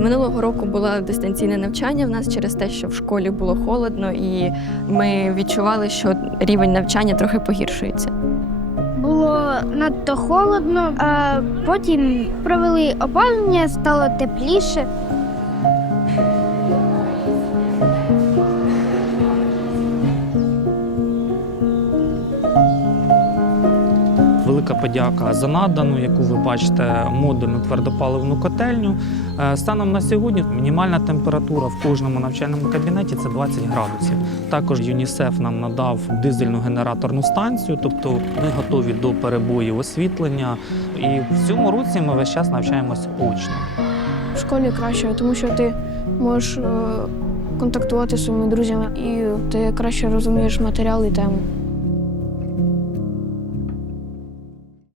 Минулого року було дистанційне навчання в нас через те, що в школі було холодно, і ми відчували, що рівень навчання трохи погіршується. Було надто холодно, а потім провели опалення, стало тепліше. Велика подяка за надану, яку ви бачите, модульну твердопаливну котельню. Е, Станом на сьогодні мінімальна температура в кожному навчальному кабінеті це 20 градусів. Також ЮНІСЕФ нам надав дизельну генераторну станцію, тобто ми готові до перебоїв освітлення. І в цьому році ми весь час навчаємось очно. В школі краще, тому що ти можеш е, контактувати зі своїми друзями і ти краще розумієш матеріал і тему.